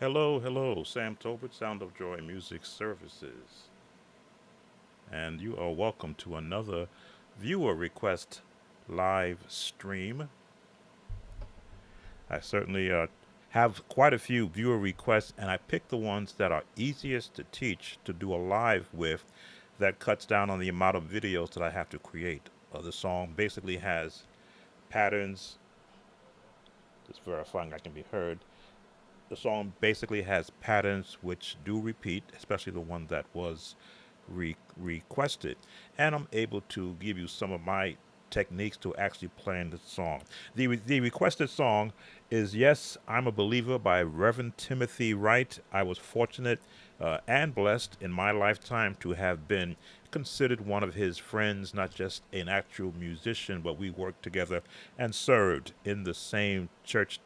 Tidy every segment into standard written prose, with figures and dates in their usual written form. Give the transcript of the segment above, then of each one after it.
Hello, hello, Sam Tobert, Sound of Joy Music Services. And you are welcome to another viewer request live stream. I certainly have quite a few viewer requests, and I picked the ones that are easiest to teach to do a live with that cuts down on the amount of videos that I have to create. The song basically has patterns, just verifying I can be heard. The song basically has patterns which do repeat, especially the one that was requested. And I'm able to give you some of my techniques to actually playing the song. The requested song is Yes, I'm a Believer by Reverend Timothy Wright. I was fortunate and blessed in my lifetime to have been considered one of his friends, not just an actual musician, but we worked together and served in the same church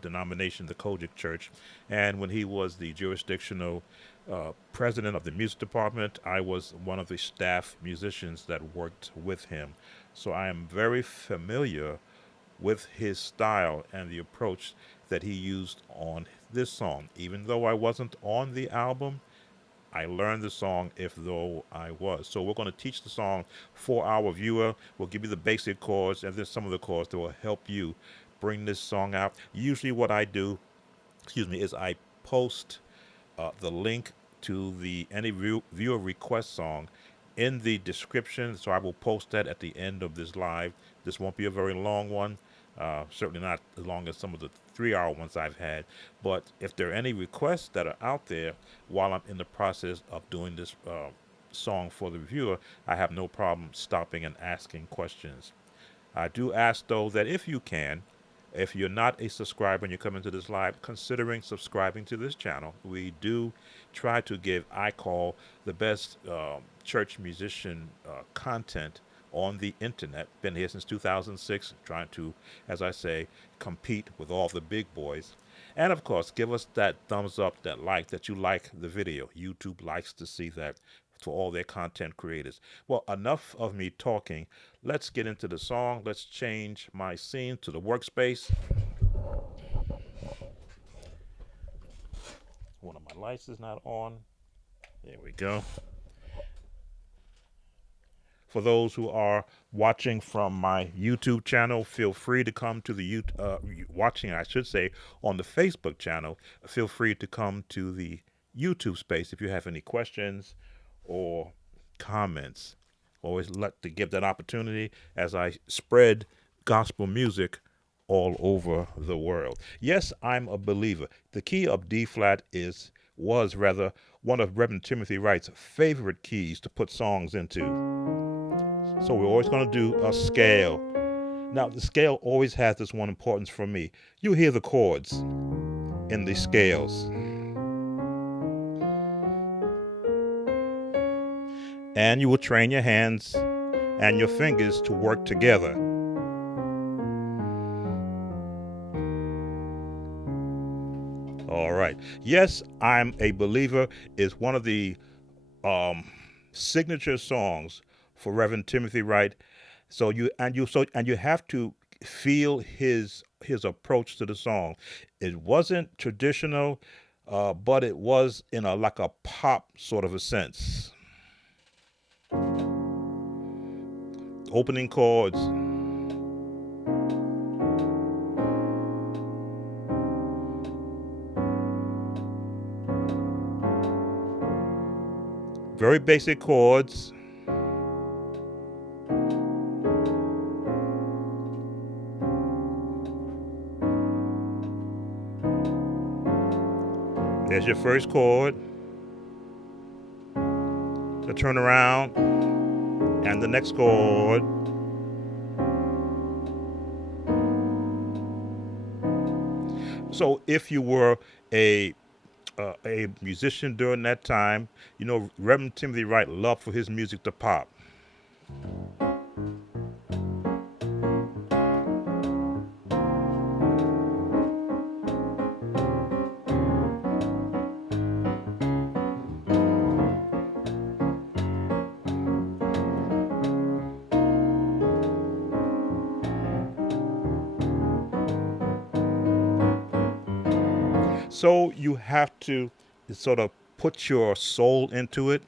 denomination, the Kojic Church. And when he was the jurisdictional president of the music department, I was one of the staff musicians that worked with him. So I am very familiar with his style and the approach that he used on this song. Even though I wasn't on the album, I learned the song if though I was. So we're going to teach the song for our viewer. We'll give you the basic chords and then some of the chords that will help you bring this song out. Usually what I do, is I post the link to the any viewer request song in the description. So I will post that at the end of this live. This won't be a very long one. Certainly not as long as some of the 3 hour ones I've had. But if there are any requests that are out there while I'm in the process of doing this song for the viewer, I have no problem stopping and asking questions. I do ask though that if you can, if you're not a subscriber and you come into this live, considering subscribing to this channel. We do try to give, I call, the best church musician content on the internet. Been here since 2006, trying to, as I say, compete with all the big boys. And of course, give us that thumbs up, that like, that you like the video. YouTube likes to see that for all their content creators. Well, enough of me talking. Let's get into the song. Let's change my scene to the workspace. One of my lights is not on. There we go. For those who are watching from my YouTube channel, feel free to come to the watching, I should say, on the Facebook channel. Feel free to come to the YouTube space if you have any questions or comments. Always like to give that opportunity as I spread gospel music all over the world. Yes, I'm a believer. The key of D flat was rather one of Reverend Timothy Wright's favorite keys to put songs into. So we're always going to do a scale. Now, the scale always has this one importance for me. You hear the chords in the scales. And you will train your hands and your fingers to work together. All right. Yes, I'm a Believer is one of the signature songs for Reverend Timothy Wright. So you have to feel his approach to the song. It wasn't traditional, but it was in a like a pop sort of a sense. Opening chords. Very basic chords. There's your first chord. The turnaround. And the next chord. So if you were a musician during that time, Reverend Timothy Wright loved for his music to pop. So you have to sort of put your soul into it.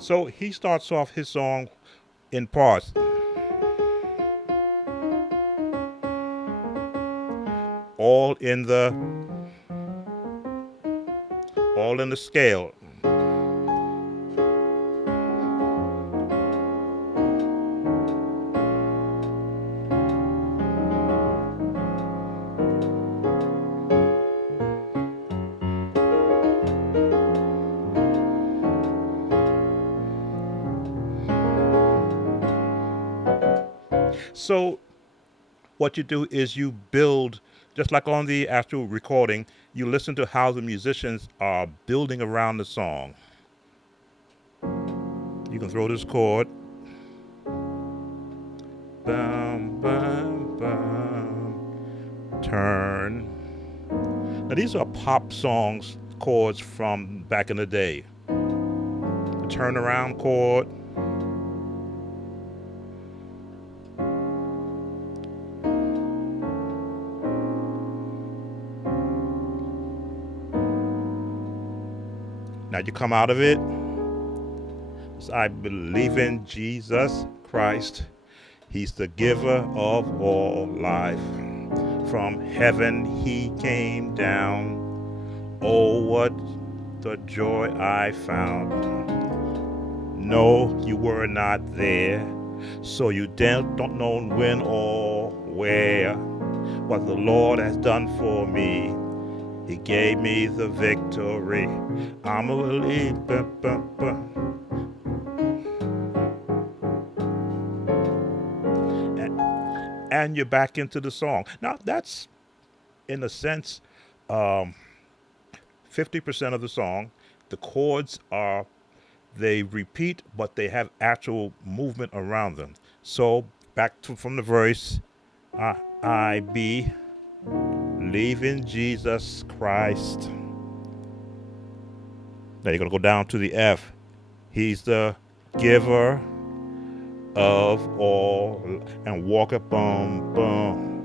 So he starts off his song in parts, all in the all in the scale. So what you do is you build, just like on the actual recording, you listen to how the musicians are building around the song. You can throw this chord. Bum, bum, bum. Turn. Now these are pop songs chords from back in the day. The turnaround chord. Now you come out of it. I believe in Jesus Christ. He's the giver of all life. From heaven he came down. Oh, what the joy I found. No, you were not there, so you don't know when or where. What the Lord has done for me, he gave me the victory. I'm a believer. And you're back into the song. Now that's, in a sense, 50% of the song. The chords are, they repeat, but they have actual movement around them. So back to from the verse, I believe in Jesus Christ. Now you're gonna go down to the F. He's the giver of all, and walk a bum bum.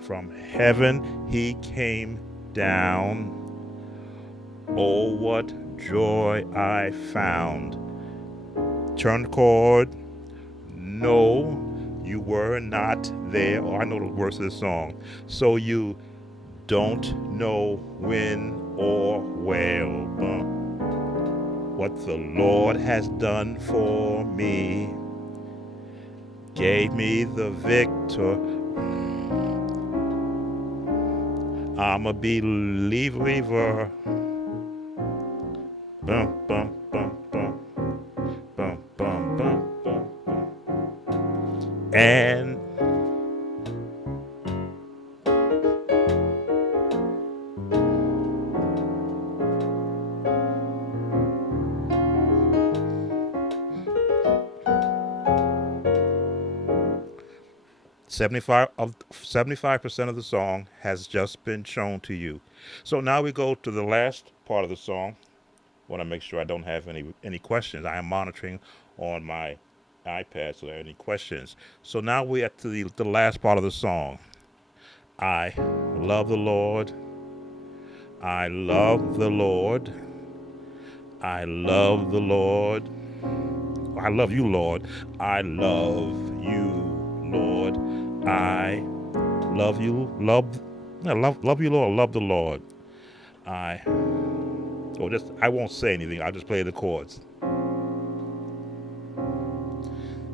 From heaven he came down. Oh, what joy I found. Turn the chord. No, you were not there. Oh, I know the words of the song. So you don't know when or where. What the Lord has done for me, gave me the victor. I'm a believer. Bum, bum, bum, bum. Bum, bum, bum, bum. And 75% of the song has just been shown to you. So now we go to the last part of the song. Want to make sure I don't have any questions. I am monitoring on my iPad, so there are any questions. So now we're at the last part of the song. I love the Lord. I love the Lord. I love the Lord. I love you, Lord. I love you, Lord. I love you, love you, Lord. Love the Lord. I won't say anything. I'll just play the chords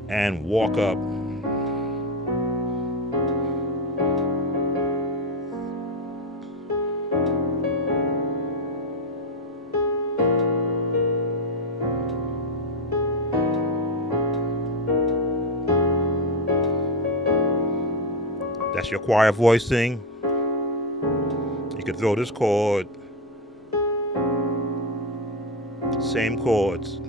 and walk up. That's your choir voicing. You can throw this chord. Same chords.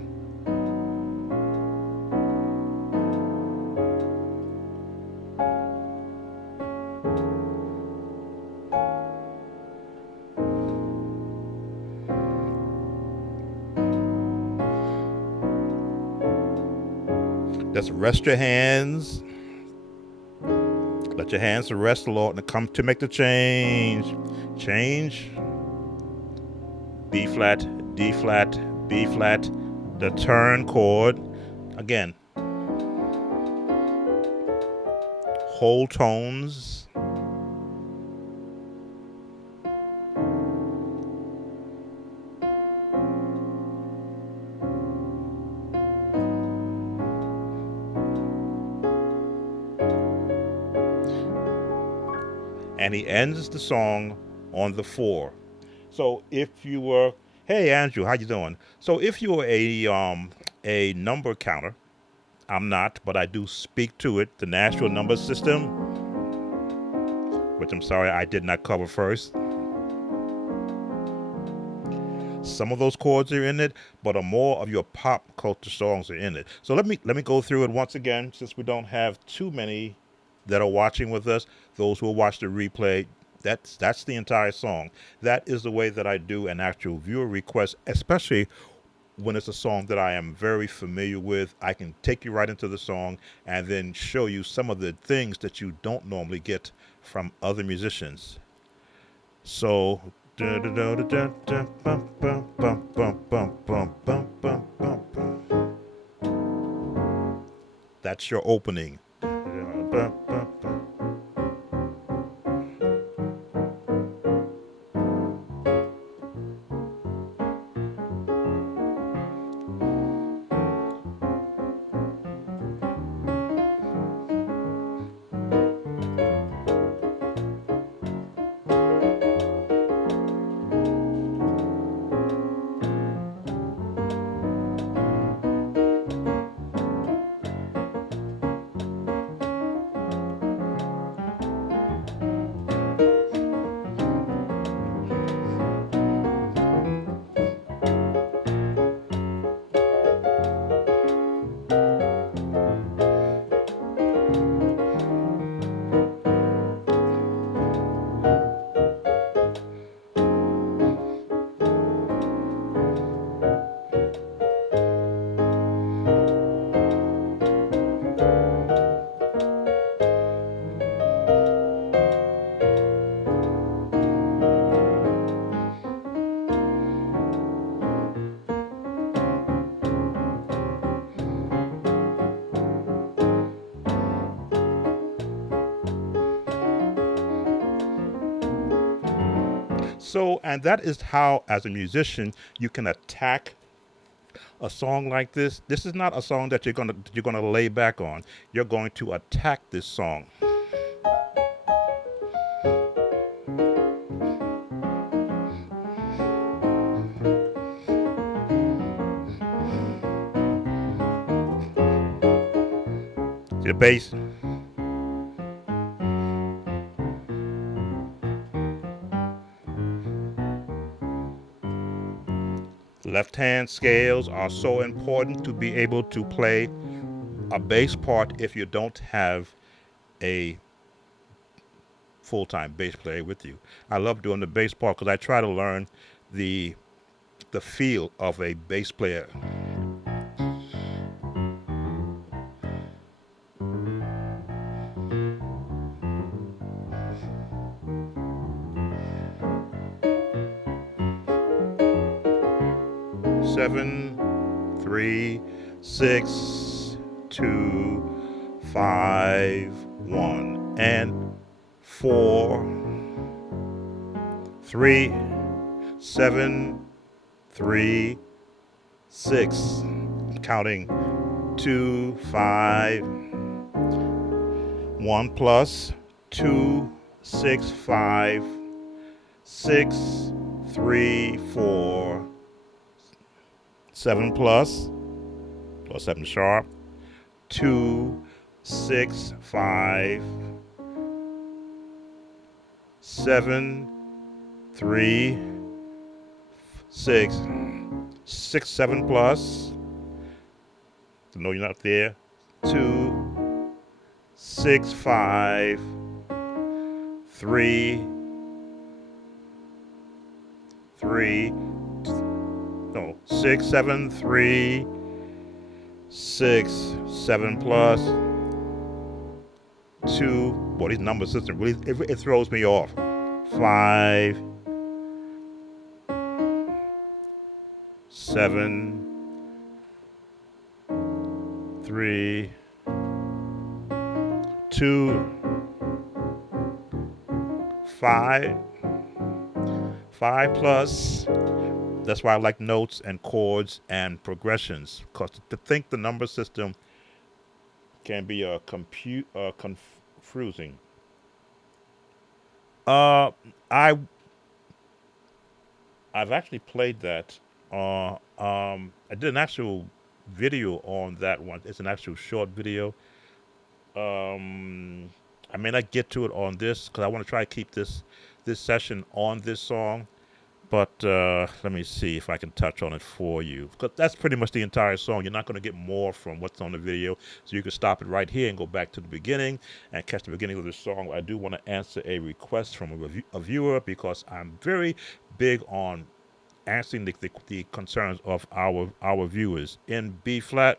Just rest your hands. Let your hands rest, Lord, and come to make the change. Change. B flat, D flat, B flat, the turn chord. Again, whole tones. And he ends the song on the 4. So if you were, hey Andrew, how you doing? So if you were a number counter, I'm not, but I do speak to it, the natural number system, which I'm sorry I did not cover first. Some of those chords are in it, but more of your pop culture songs are in it. So let me go through it once again, since we don't have too many that are watching with us. Those who will watch the replay, that's the entire song. That is the way that I do an actual viewer request, especially when it's a song that I am very familiar with. I can take you right into the song and then show you some of the things that you don't normally get from other musicians. So that's your opening. So, and that is how, as a musician, you can attack a song like this. This is not a song that you're gonna lay back on. You're going to attack this song. See the bass. Left hand scales are so important to be able to play a bass part if you don't have a full-time bass player with you. I love doing the bass part because I try to learn the feel of a bass player. Seven, 3, 6, 2, 5, 1, and 4, 3, 7, 3, 6. I'm counting 2, 5, 1 plus 2, 6, 5, 6, 3, 4, 7 plus, or 7 sharp, 2, 6, 5, 7, 3, 6, 6, 7 plus, no, you're not there, 2, 6, 5, 3, 3, no, 6, 7, 3, 6, 7 plus, 2. Boy, these number system really it throws me off. 5, 7, 3, 2, 5, 5 plus. That's why I like notes and chords and progressions, because to think the number system can be confusing. Uh, I I've actually played that. I did an actual video on that one. It's an actual short video. Um, I may not get to it on this because I want to try to keep this session on this song. But let me see if I can touch on it for you. Because that's pretty much the entire song. You're not going to get more from what's on the video. So you can stop it right here and go back to the beginning and catch the beginning of the song. I do want to answer a request from a viewer because I'm very big on answering the concerns of our viewers. In B flat.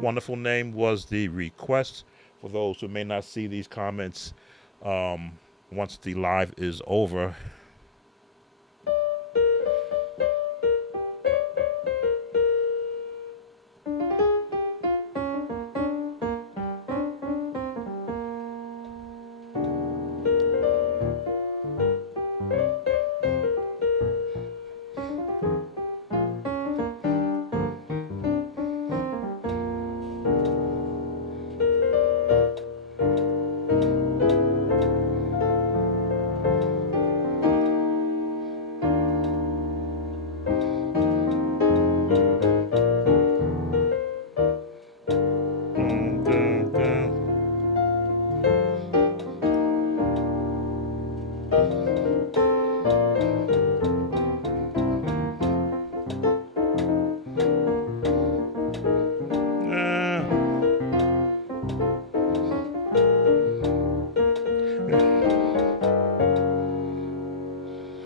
Wonderful Name was the request. For those who may not see these comments, um, once the live is over.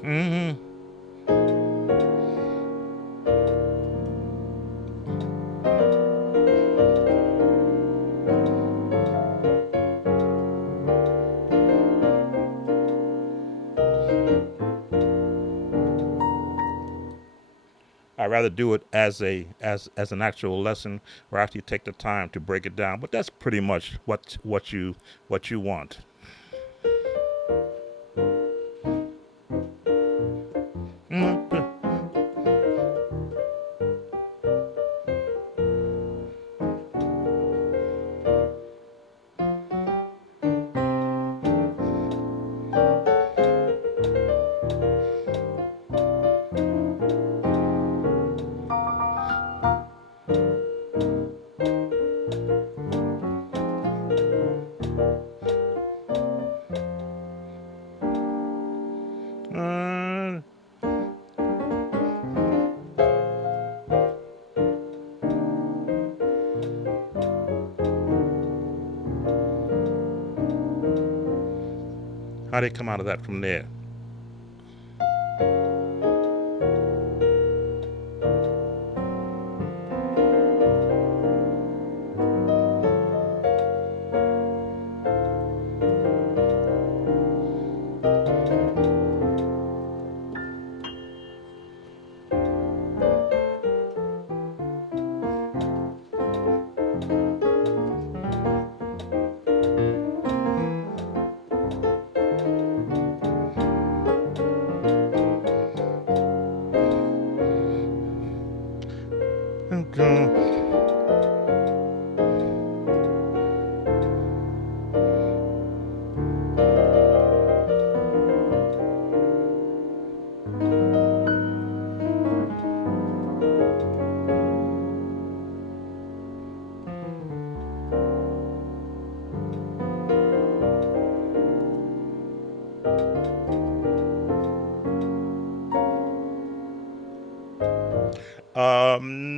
Mm-hmm. I'd rather do it as an actual lesson where I actually take the time to break it down. But that's pretty much what you want. Uh, how they come out of that from there?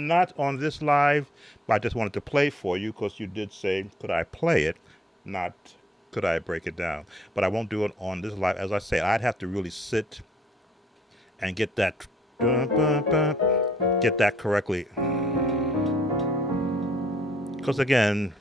Not on this live, but I just wanted to play for you because you did say, could I play it? Not could I break it down? But I won't do it on this live. As I say, I'd have to really sit and get that correctly. Because again,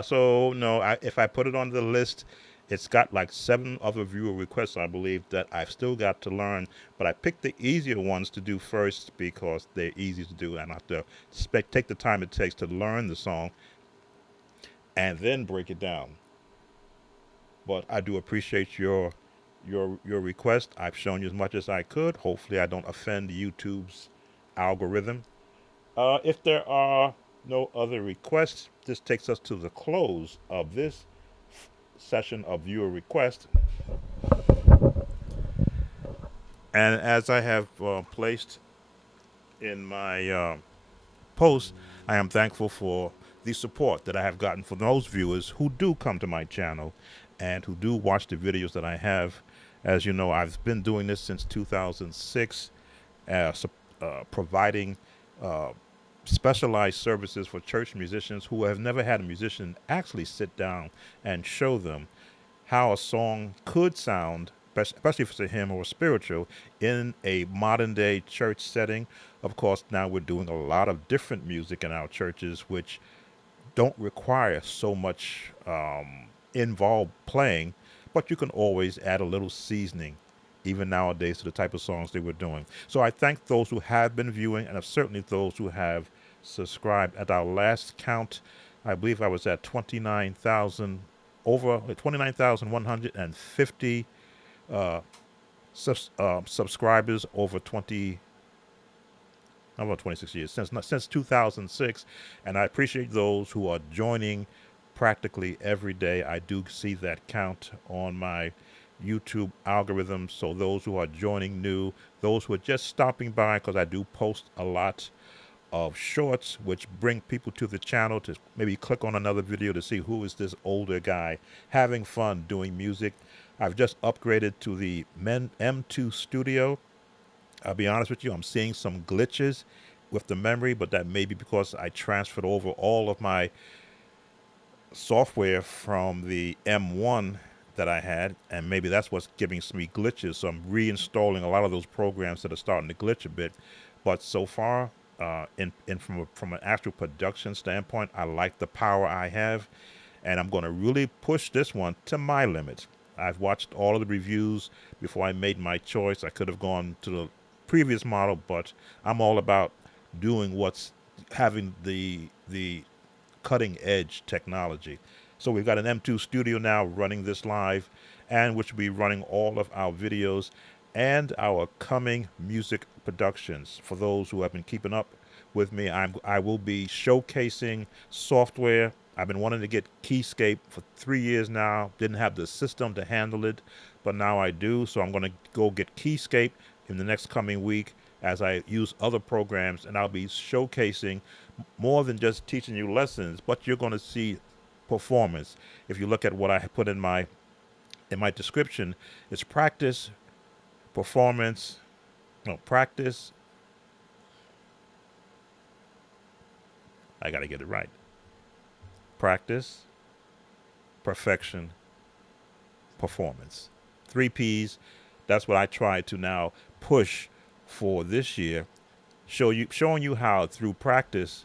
so no, if I put it on the list, it's got like 7 other viewer requests, I believe, that I've still got to learn. But I picked the easier ones to do first because they're easy to do, and I have to take the time it takes to learn the song and then break it down. But I do appreciate your request. I've shown you as much as I could. Hopefully, I don't offend YouTube's algorithm. If there are no other requests, this takes us to the close of this session of viewer request. And as I have placed in my post, I am thankful for the support that I have gotten from those viewers who do come to my channel and who do watch the videos that I have. As you know, I've been doing this since 2006, providing specialized services for church musicians who have never had a musician actually sit down and show them how a song could sound, especially if it's a hymn or a spiritual, in a modern day church setting. Of course, now we're doing a lot of different music in our churches, which don't require so much involved playing, but you can always add a little seasoning, even nowadays, to the type of songs they were doing. So I thank those who have been viewing, and certainly those who have subscribed. At our last count, I believe I was at 29,000, over 29,150 subscribers over 26 years, since 2006. And I appreciate those who are joining practically every day. I do see that count on my YouTube algorithm. So those who are joining new, those who are just stopping by, because I do post a lot of shorts which bring people to the channel to maybe click on another video to see who is this older guy having fun doing music. I've just upgraded to the M2 Studio. I'll be honest with you, I'm seeing some glitches with the memory, but that may be because I transferred over all of my software from the M1 that I had, and maybe that's what's giving me glitches. So I'm reinstalling a lot of those programs that are starting to glitch a bit. But so far, from an actual production standpoint, I like the power I have, and I'm going to really push this one to my limits. I've watched all of the reviews before I made my choice. I could have gone to the previous model, but I'm all about doing what's having the cutting edge technology. So we've got an M2 Studio now running this live, and which will be running all of our videos and our coming music productions. For those who have been keeping up with me, I will be showcasing software. I've been wanting to get Keyscape for 3 years now. Didn't have the system to handle it, but now I do. So I'm going to go get Keyscape in the next coming week as I use other programs, and I'll be showcasing more than just teaching you lessons, but you're going to see performance. If you look at what I put in my description, it's practice, performance, practice. I got to get it right. Practice, perfection, performance. 3 P's. That's what I try to now push for this year, showing you how through practice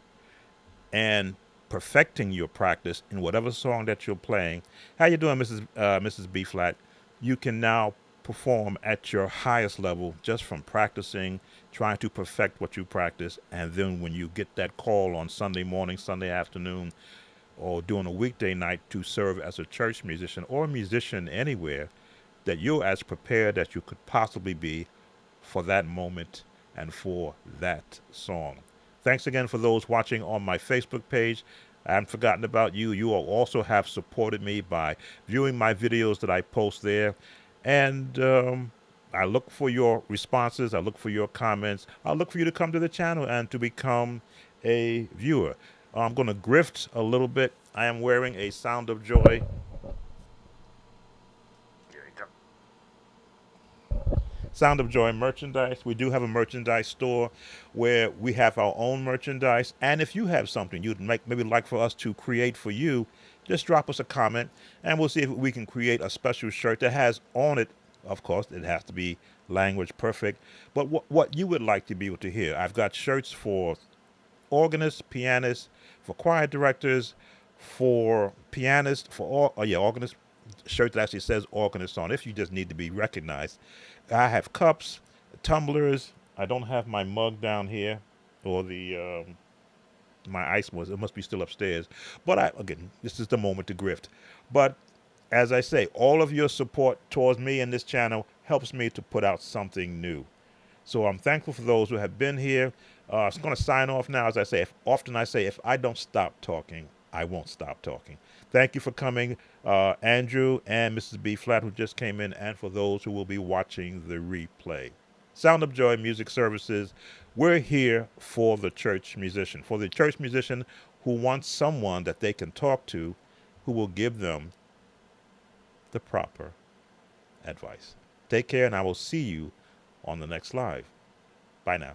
and perfecting your practice in whatever song that you're playing. How you doing, Mrs. B Flat? You can now perform at your highest level just from practicing, trying to perfect what you practice, and then when you get that call on Sunday morning, Sunday afternoon, or during a weekday night to serve as a church musician or a musician anywhere, that you're as prepared as you could possibly be for that moment and for that song. Thanks again for those watching on my Facebook page. I haven't forgotten about you. You all also have supported me by viewing my videos that I post there. And I look for your responses. I look for your comments. I look for you to come to the channel and to become a viewer. I'm going to grift a little bit. I am wearing a Sound of Joy. Sound of Joy merchandise. We do have a merchandise store where we have our own merchandise. And if you have something you'd maybe like for us to create for you, just drop us a comment and we'll see if we can create a special shirt that has on it. Of course, it has to be language perfect, but what you would like to be able to hear. I've got shirts for organists, pianists, for choir directors, for pianists, for all, oh yeah, organist shirt that actually says organist on it, if you just need to be recognized. I have cups, tumblers. I don't have my mug down here, or the my ice was. It must be still upstairs. But again, this is the moment to grift. But as I say, all of your support towards me and this channel helps me to put out something new. So I'm thankful for those who have been here. I'm going to sign off now. As I say, often I say, if I don't stop talking, I won't stop talking. Thank you for coming, Andrew and Mrs. B. Flat, who just came in, and for those who will be watching the replay. Sound of Joy Music Services, we're here for the church musician, who wants someone that they can talk to who will give them the proper advice. Take care, and I will see you on the next live. Bye now.